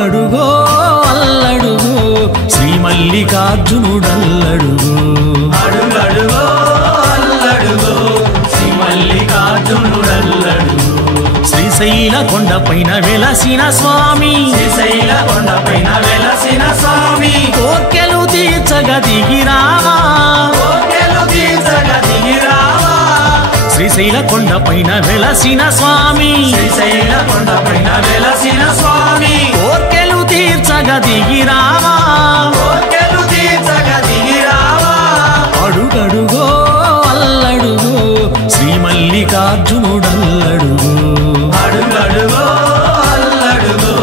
అడుగడుగో అల్లడుగో శ్రీ మల్లికార్జునుడల్లడుగో అడుగడుగో అల్లడుగో శ్రీ మల్లికార్జునుడల్లడుగో శ్రీశైల కొండపైన వెలసిన స్వామి శ్రీశైల కొండపైన వెలసిన స్వామి కోర్కెలు తీర్చగ దిగిరావా కోర్కెలు తీర్చగ దిగిరావా శ్రీశైల కొండపైన వెలసిన స్వామి శ్రీశైల కొండపైన వెలసిన స్వామి కోర్కెలు తీర్చగ దిగిరావా కోర్కెలు తీర్చగ దిగిరావా అడుగడుగో అల్లడుగో శ్రీ మల్లికార్జునుడల్లడుగో అడుగడుగో అల్లడుగో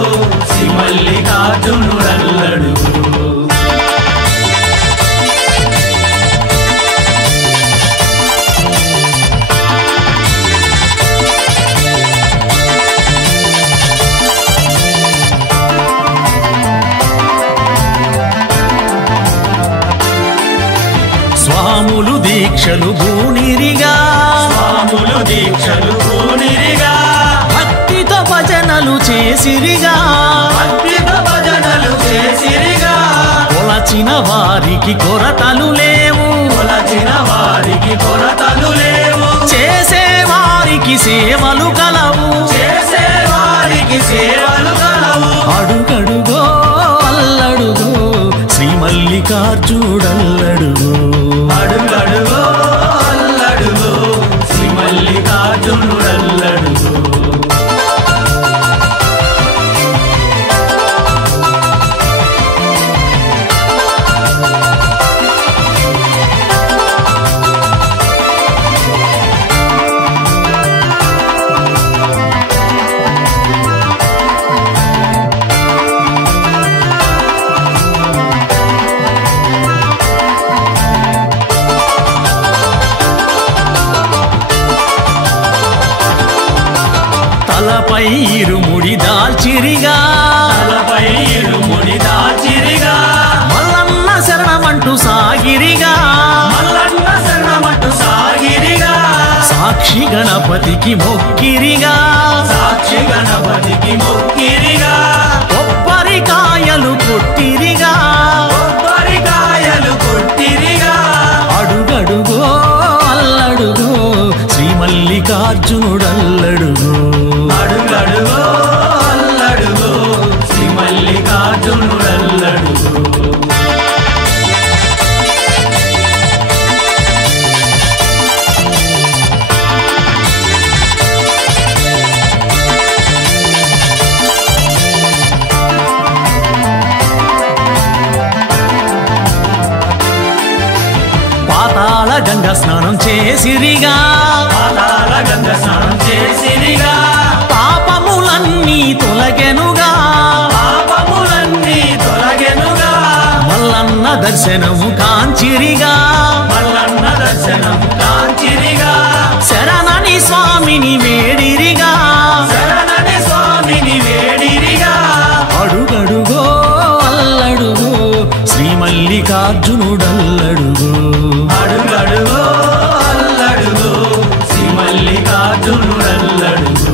శ్రీ మల్లికార్జునుడల్లడుగో స్వాములు దీక్షలు భూనిరిగా స్వాములు దీక్షలు పూనిరిగా భక్తితో భజనలు చేసిరిగా భక్తితో భజనలు చేసిరిగా కొలచిన వారికి కొరతలు లేవు కొలచిన వారికి కొరతలు లేవు చేసే వారికి సేవలు కలవు చేసే వారికి సేవలు కలవు అడుగడుగో అల్లడుగో శ్రీ మల్లికార్జునుడల్లడుగో అడుగడుగో అల్లడుగో శ్రీ మల్లికార్జునుడల్లడుగో తలపై ఇరుముడి దాల్చిరిగా తలపై ఇరుముడి దాచిరిగా మల్లన్న శరణమంటూ సాగిరిగా మల్లన్న శరణమటు సాగిరిగా సాక్షి గణపతికి మొక్కిరిగా సాక్షి గణపతికి మొక్కిరిగా కొబ్బరికాయలు కొట్టిరిగా కొబ్బరికాయలు కొట్టిరిగా అడుగడుగో అల్లడుగో శ్రీ మల్లికార్జునుడల్లడుగో అడుగడుగో అల్లడుగో శ్రీ మల్లికార్జునుడల్లడుగో పాతాళ గంగ స్నానం చేసిరిగా పాతాళ గంగ స్నానం చేసిరిగా పాపములన్నీ తొలగెనుగా పాపములన్నీ తొలగెనుగా మల్లన్న దర్శనము కాంచిరిగా మల్లన్న దర్శనం కాంచిరిగా శరణని స్వామిని వేడిరిగా శరణని స్వామిని వేడిరిగా అడుగడుగో అల్లడుగో శ్రీ మల్లికార్జునుడల్లడుగో అడుగడుగో అల్లడుగో శ్రీ మల్లికార్జునుడల్లడుగో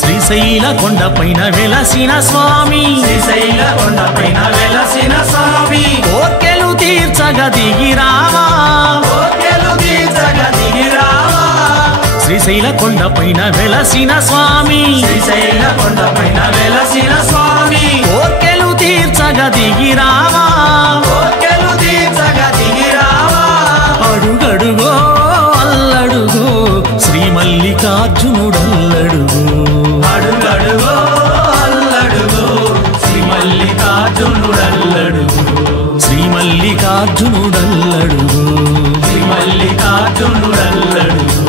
శ్రీశైల కొండపైన వెలసిన స్వామి శ్రీశైల కొండపైన వెలసిన స్వామి కోర్కెలు తీర్చగ దిగిరావా కోర్కెలు తీర్చగ దిగిరావా శ్రీశైల కొండపైన వెలసిన స్వామి శ్రీశైల కొండపైన వెలసిన స్వామి కోర్కెలు తీర్చగ దిగిరావా కోర్కెలు తీర్చగ దిగిరావా అడుగడుగో అల్లడుగో శ్రీ మల్లికార్జునుడల్లడుగో అడుగడుగో అల్లడుగో శ్రీ మల్లికార్జునుడల్లడుగో శ్రీ మల్లికార్జునుడల్లడుగో శ్రీ మల్లికార్జునుడల్లడుగో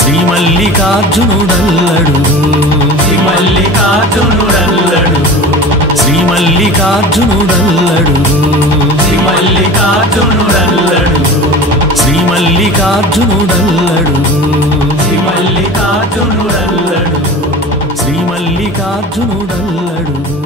శ్రీ మల్లికార్జునుడల్లడుగో శ్రీ మల్లికార్జునుడల్లడుగో శ్రీ మల్లికార్జునుడల్లడుగో శ్రీ మల్లికార్జునుడల్లడుగో శ్రీ మల్లికార్జునుడల్లడుగో శ్రీ మల్లికార్జునుడల్లడుగో శ్రీ మల్లికార్జునుడల్లడుగో